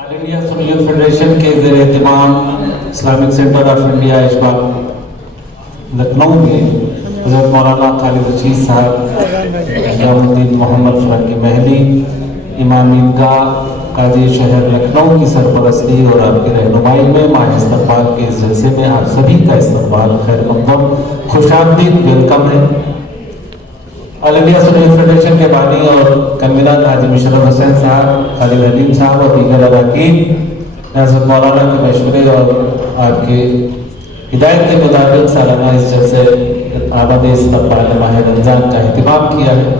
آل India Sunni youth federation کے زیر اہتمام Islamic centre of India Aishbagh Lucknow میں حضرت مولانا خالد رشید صاحب، قیام الدین محمد فرنگی محلی، امام عیدگاہ قاضی شہر لکھنؤ کی سرپرستی اور آپ کی رہنمائی میں ماہ استقبال کے اس جلسے میں آپ سبھی کا استقبال خیر مقدم، خوش آمدید، ویلکم ہے۔ آل انڈیا سنی یوتھ فیڈریشن کے بانی اور کنوینر حاجی مشرف حسین صاحب، خالد حلیم صاحب اور دیگر اراکین نے حضرت مولانا کے مشورے اور آپ کی ہدایت کے مطابق سالانہ اس جلسے آمد استقبال ماہ رمضان کا اہتمام کیا ہے،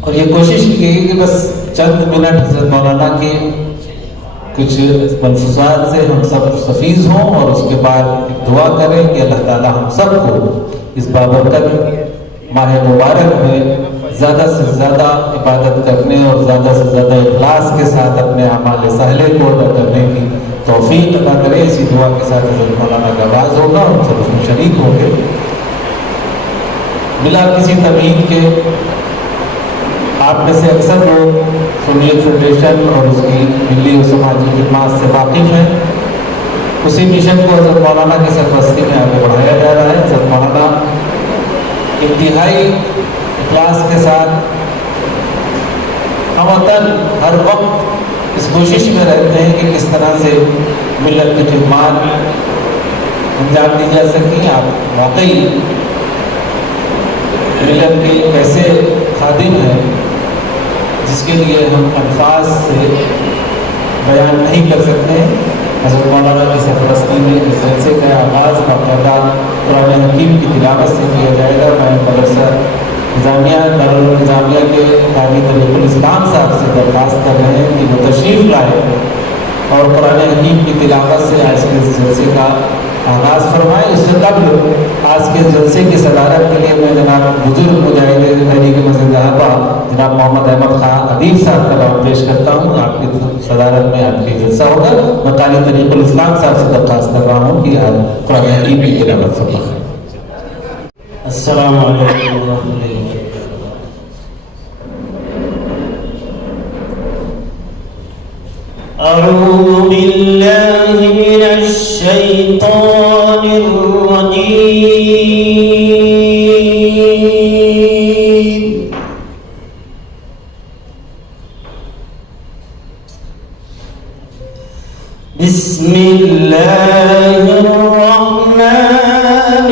اور یہ کوشش کی گئی کہ بس چند منٹ حضرت مولانا کے کچھ ملفوظات سے ہم سب مستفیض ہوں، اور اس کے بعد ایک دعا کریں کہ اللہ تعالی ہم سب کو اس بابرکت ماہ مبارک میں زیادہ سے زیادہ عبادت کرنے اور زیادہ سے زیادہ اخلاص کے ساتھ اپنے اعمال صالح کو ادا کرنے کی توفیق عطا کرے۔ اسی دعا کے ساتھ حضرت مولانا کا آغاز ہوگا، ہم سب اس میں شریک ہوں گے بلا کسی تمہید کے۔ آپ میں سے اکثر لوگ سنی یوتھ فیڈریشن اور اس کی ملی و سماجی خدمات سے واقف ہیں۔ اسی مشن کو حضرت مولانا کی سرپرستی میں آگے بڑھایا جا رہا ہے۔ حضرت مولانا انتہائی اخلاص کے ساتھ ہموطن ہر وقت اس کوشش میں رہتے ہیں کہ کس طرح سے ملت کی خدمات انجام دی جا سکیں۔ آپ واقعی ملت کے ایسے خادم ہیں جس کے لیے ہم الفاظ سے بیان نہیں کر سکتے۔ حضرت مولانا کی سرپرستی میں اس جلسے کا آغاز باقاعدہ قرآن حکیم کی تلاوت سے کیا جائے گا۔ میں مدرسہ نظامیہ دارالنظامیہ کے قاری طریق الاسلام صاحب سے درخواست کر رہے ہیں کہ وہ تشریف لائے اور قرآن حکیم کی تلاوت سے آج کے اس جلسے کا آغاز فرمائیں۔ اس سے قبل آج کے جلسے کی صدارت کے لیے میں جناب بزرگ مجاہد تحریک مسجد صحابہ جناب محمد احمد خان ادیب صاحب کا نام پیش کرتا ہوں۔ آپ کی صدارت میں آپ کی جلسہ ہوگا۔ میں قاری طریق الاسلام صاحب سے درخواست کر رہا ہوں کہ آپ قرآن حکیم کی تلاوت فرمائیں۔ السلام علیکم ورحمۃ اللہ۔ اعوذ باللہ من الشیطان الرجیم، بسم اللہ الرحمن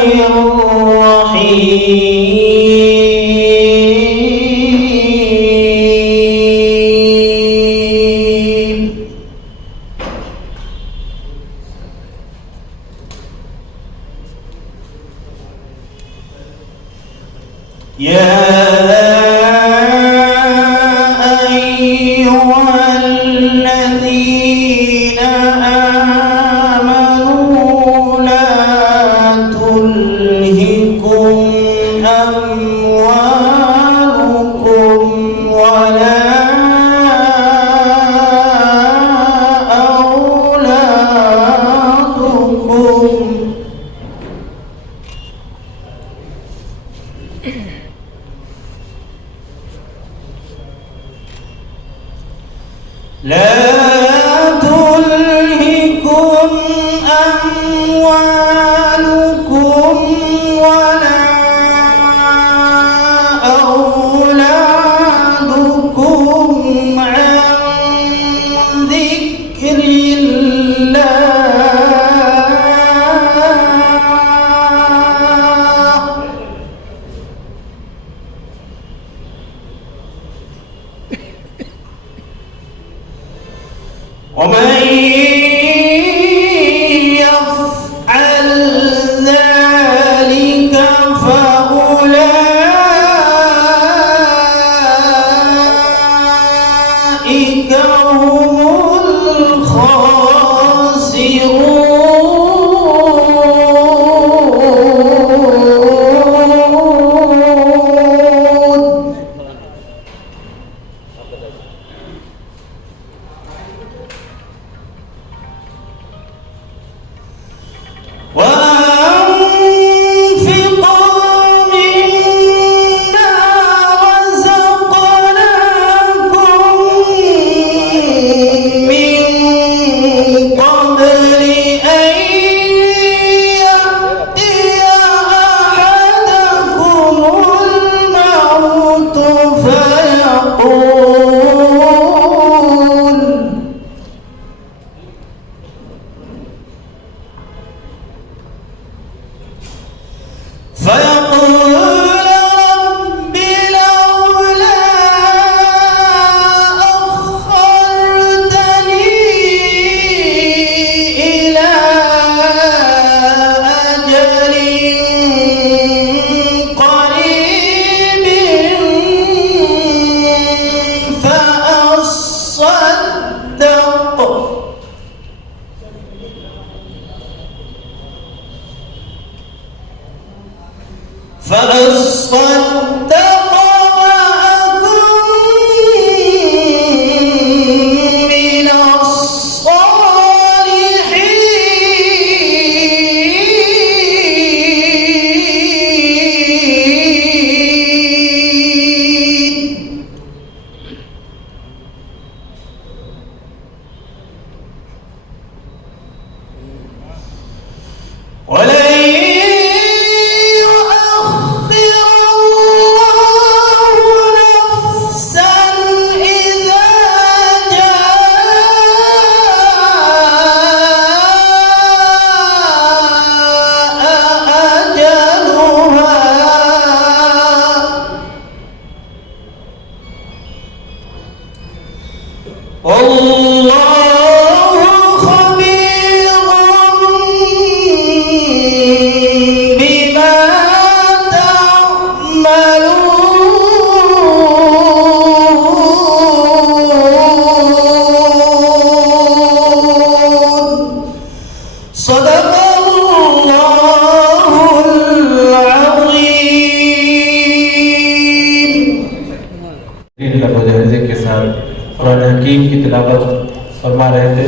الرحیم۔ فأصدق وأكن من الصالحين. ولن يؤخر الله نفسا إذا جاء أجلها والله خبير بما تعملون. صدق الله العظيم. لب و لہجے کے ساتھ قرآن حکیم کی تلاوت فرما رہے تھے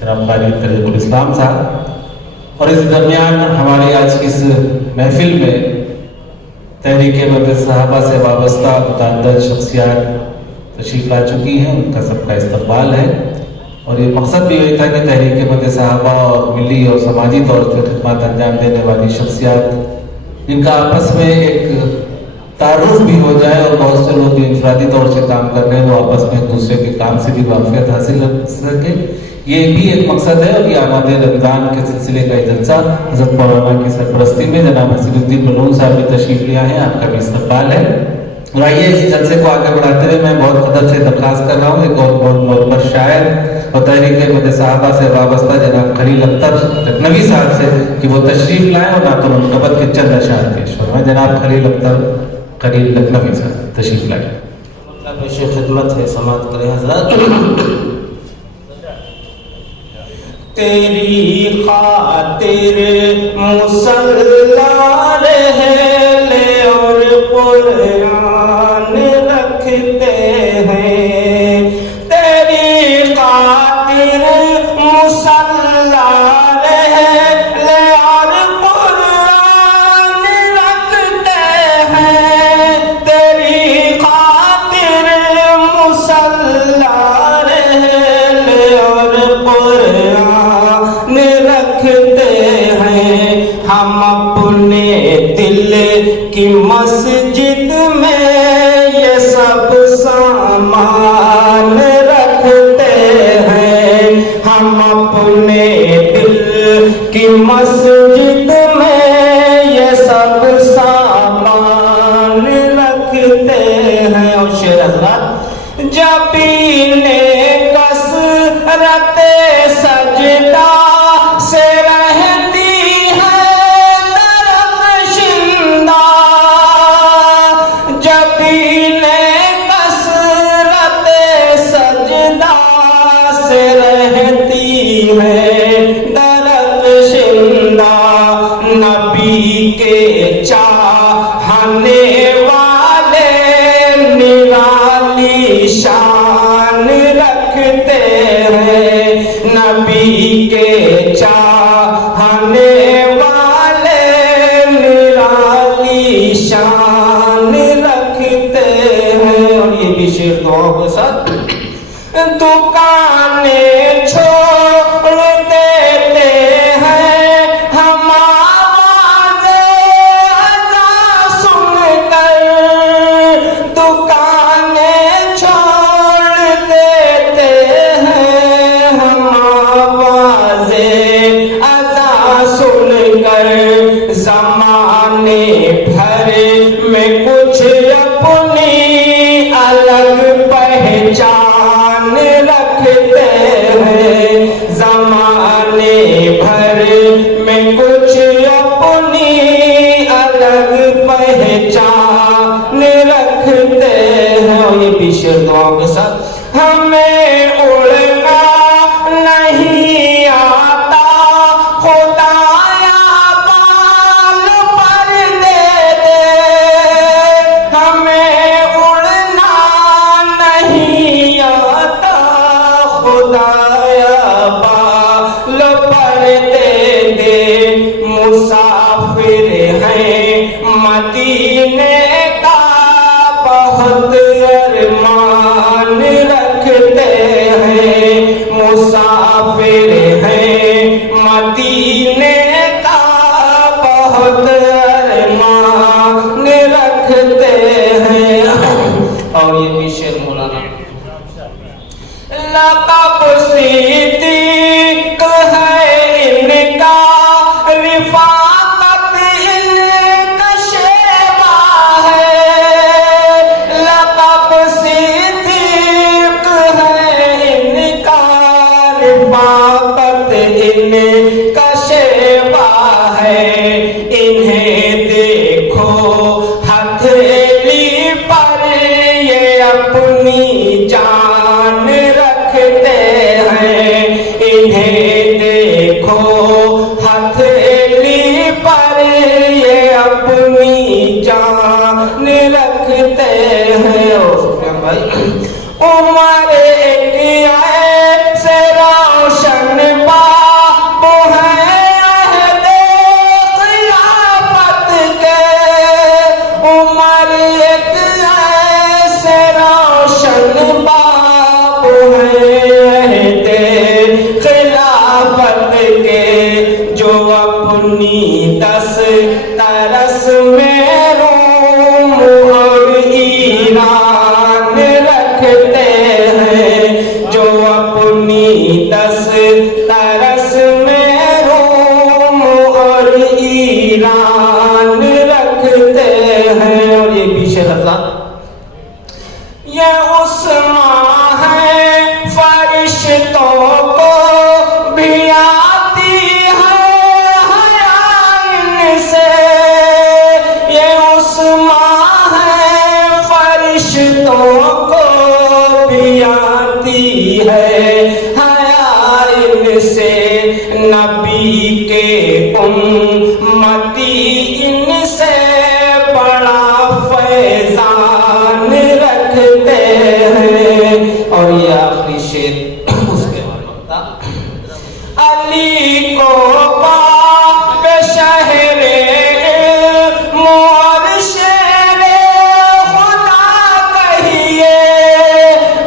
جناب قاری طریق الاسلام صاحب، اور اس درمیان ہماری آج کی اس محفل میں تحریک مدد صحابہ سے وابستہ متعدد شخصیات تشریف لا چکی ہیں، ان کا سب کا استقبال ہے، اور یہ مقصد بھی یہی تھا کہ تحریک مدد صحابہ اور ملی اور سماجی طور سے خدمات انجام دینے والی شخصیات جن کا آپس میں ایک تعارف بھی ہو جائے، اور بہت سے لوگ جو انفرادی طور سے کام کر رہے ہیں وہ آپس میں ایک دوسرے کے کام سے بھی واقفیت حاصل کر سکے، یہ بھی ایک مقصد ہے۔ اور یہ آمد رمضان کے سلسلے کا یہ جلسہ حضرت مولانا کی سرپرستی میں جناب حسین الدین ملون صاحب بھی تشریف لے آئے ہیں، آپ کا بھی استقبال ہے۔ اور آئیے اس جلسے کو آگے بڑھاتے ہوئے میں بہت ادب سے درخواست کر رہا ہوں ایک اور بہت معتبر شاعر اور تحریک مدد صحابہ سے وابستہ جناب خلیل اختر لکھنوی صاحب سے کہ وہ تشریف لائیں اور نعت المنقبت کے چند اشعار پیش فرمائیں۔ جناب خلیل اختر خلیل لکھنوی صاحب تشریف لائیں۔ پیش خدمت ہے، سماعت کریں حضرات۔ تیری خاطر مصلی رہے اور قرآن رکھتے ہیں، تیری خاطر مصلی رہے اور قرآن رکھتے ہیں، تیری خاطر مصلی رہے اور قرآن رکھتے ہیں، ہم اپنے دل کی مسجد میں یہ سب سامان رکھتے ہیں، ہم اپنے دل کی مسجد میں یہ سب سامان رکھتے ہیں۔ اور شعر حضرات، جب کثرت سجدہ سے رہتی ہے درخشندہ، جب کثرت سجدہ سے رہتی ہے درخشندہ، نبی کے چاہنے والے نرالی شان رکھتے ہیں، نبی کے چاہنے والے نرالی شان رکھتے ہیں۔ اور یہ بھی شعر دعاؤں کے ساتھ، دکانیں چھوڑ دیتے ہیں ہم آواز اذان سن کر، دکانیں چھوڑ دیتے ہیں ہم آواز اذان سن کر، زمانے بھر میں کچھ اپنی الگ پہچان رکھتے ہیں، زمانے بھر میں کچھ اپنی الگ پہچان رکھتے ہیں۔ اور یہ بھی شعر دعاؤں کے ساتھ، ہمیں اڑنا نہیں آتا خدایا بال پر دے دے، اور یہ بھی شعر مولانا لقب صدیق ہے ان کا رفاقت ان کا شیوا ہے لقب صدیق ہے ان کا رفاقت ان کا شیوا ہے انہیں دیکھو ہتھیلی پر یہ اپنی جان رکھتے ہیں انہیں دیکھو ہتھیلی پر یہ اپنی جان رکھتے ہیں عمر ایک ایسے روشن باب ہے عہد خلافت کے عمر ایک ایسے روشن باب ہے عہد خلافت کے جو اپنی دسترس میں روم اور ایران رکھتے ہیں جو اپنی دسترس میں روم اور ایران رکھتے ہیں اور یہ بھی شیخ حضرات یہ عثمان ہے فرشتوں کو بھی آتی ہے حیا ان سے یہ عثمان ہے فرشتوں کو بھی آتی ہے حیا ان سے نبی کے امتی ان سے بڑا فیضان رکھتے ہیں اور یہ آخری شعر اس کے بعد ہوتا علی کو باب شہر علم اور شیر خدا کہیے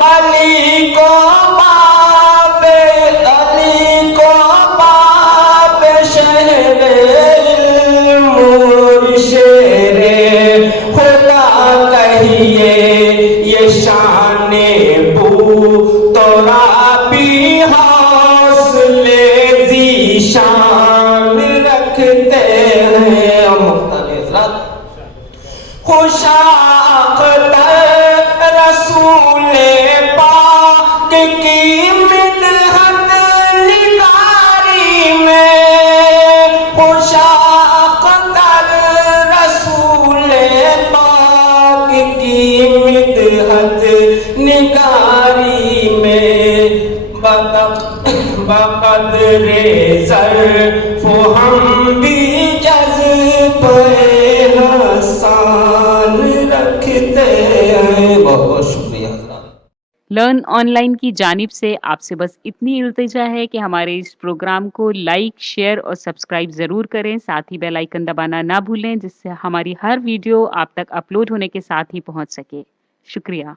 علی کو باب شہر علم اور شیر خدا کہیے یہ شان بو ترابی حوصلے ذیشان رکھتے ہیں اور مختلف حضرات خوشاقت رسول پاک کی مدحت نگاری میں خوشاقت رسول پاک کی مدحت نگاری میں بقدر ظرف ہم بھی جذب حسان رکھتے ہیں بہت بہت شکریہ حضرات لرن آن لائن کی جانب سے آپ سے بس اتنی التجا ہے کہ ہمارے اس پروگرام کو لائک شیئر اور سبسکرائب ضرور کریں ساتھ ہی بیل آئیکن دبانا نہ بھولیں جس سے ہماری ہر ویڈیو آپ تک اپلوڈ ہونے کے ساتھ ہی پہنچ سکے شکریہ